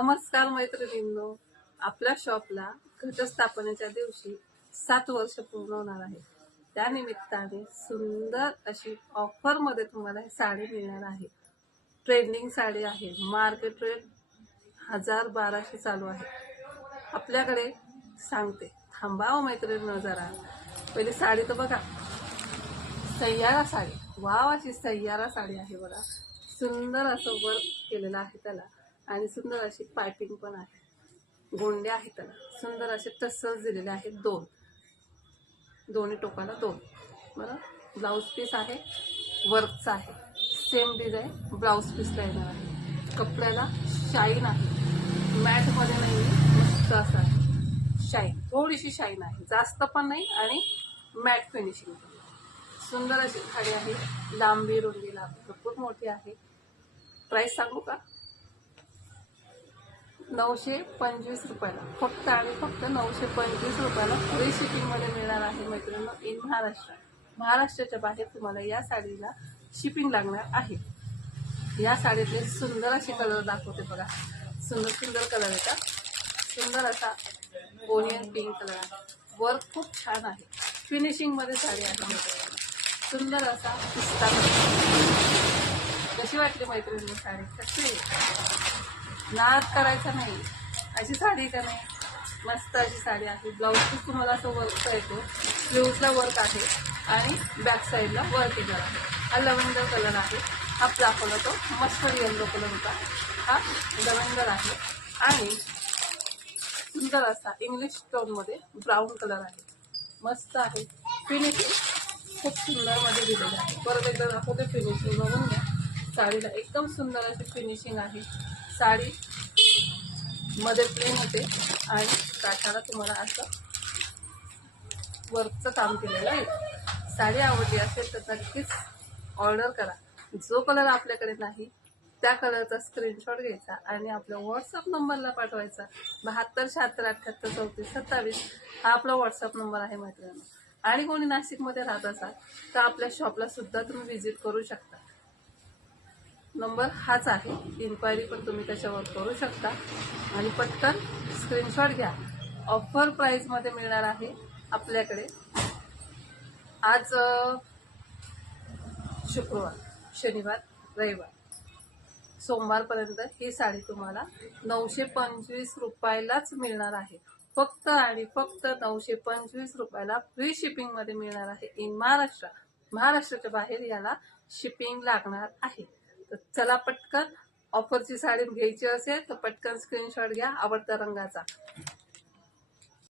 नमस्कार मैत्रिणींनो. आपल्या शॉपला घटस्थापनेच्या दिवशी सात वर्ष पूर्ण होणार आहे. त्यानिमित्ताने सुंदर अशी ऑफरमध्ये तुम्हाला साडी मिळणार आहे. ट्रेंडिंग साडी आहे. मार्केट रेट हजार बाराशे चालू आहे. आपल्याकडे सांगते. थांबाव मैत्रिणींनो जरा. पहिली साडी तर बघा. सय्यारा साडी. वाव अशी सय्यारा साडी आहे बघा. सुंदर असं वर्क केलेलं आहे त्याला. आणि सुंदर अशी पायपिंग पण आहे. गोंडे आहे त्याला. सुंदर असे टसल्स दिलेले आहेत दोन. दोन्ही टोकाला दोन. बरं? ब्लाऊज पीस आहे. वर्कचा आहे. सेम डिझाईन ब्लाऊज पीसला येणार आहे. कपड्याला शाईन आहे. मॅटमध्ये नाही मस्त असं आहे. शाईन. थोडीशी शाईन आहे. जास्त पण नाही आणि मॅट फिनिशिंग. सुंदर अशी खाडी आहे. लांबी रुंदीला भरपूर मोठी आहे. प्राईस सांगू का? नऊशे पंचवीस रुपयाला. फक्त आणि फक्त नऊशे पंचवीस रुपयाला फ्री शिपिंगमध्ये मिळणार आहे मैत्रिणी इन महाराष्ट्र. महाराष्ट्राच्या बाहेर तुम्हाला या साडीला शिपिंग लागणार आहे. या साडीतले सुंदर असे कलर दाखवते बघा. सुंदर सुंदर कलर येतात सुंदर असा ओनियन पिंक कलर आहे. वर्क खूप छान आहे. फिनिशिंगमध्ये साडी आहे सुंदर असा पिस्ता. कशी वाटली मैत्रिणींनी साडी? कशी? नाद करायचा नाही. अशी साडी का नाही? मस्त अशी साडी आहे. ब्लाऊजची तुम्हाला असं वर्कचा येतो. स्लीव्सला वर्क आहे आणि बॅक साईडला वर्क येणार आहे. हा लवेंडर कलर आहे. हा दाखवला तो मस्त येल्लो कलर होता. हा लवेंडर आहे. आणि सुंदर असा इंग्लिश टोनमध्ये ब्राऊन कलर आहे. मस्त आहे. फिनिशिंग खूप सुंदरमध्ये दिलेलं आहे. परत एकदा दाखवते फिनिशिंग बघून घ्या. साडीला एकदम सुंदर अशी फिनिशिंग आहे. साडी मध्ये प्लेन होते आणि काठाला तुम्हाला असं वर्कचं काम केलेलं आहे. साडी आवडली असेल तर नक्कीच ऑर्डर करा. जो कलर आपल्याकडे नाही त्या कलरचा स्क्रीनशॉट घ्यायचा आणि आपल्या व्हॉट्सअप नंबरला पाठवायचा. बहात्तर शहात्तर अठ्ठ्याहत्तर चौतीस सत्तावीस हा आपला व्हॉट्सअप नंबर आहे मैत्रिणी आणि कोणी नाशिकमध्ये राहत असाल तर आपल्या शॉपला सुद्धा तुम्ही व्हिजिट करू शकता. नंबर हाच आहे. इन्क्वायरी पण तुम्ही त्याच्यावर करू शकता. आणि पटकन स्क्रीनशॉट घ्या. ऑफर प्राईजमध्ये मिळणार आहे आपल्याकडे. आज शुक्रवार शनिवार रविवार. सोमवारपर्यंत ही साडी तुम्हाला नऊशे पंचवीस रुपयालाच मिळणार आहे. फक्त आणि फक्त नऊशे पंचवीस रुपयाला फ्री शिपिंगमध्ये मिळणार आहे. इन महाराष्ट्र महाराष्ट्राच्या बाहेर याला शिपिंग लागणार आहे. तर चला पटकन ऑफरची साडी घ्यायची असेल तर पटकन स्क्रीनशॉट घ्या आवडत्या रंगाचा.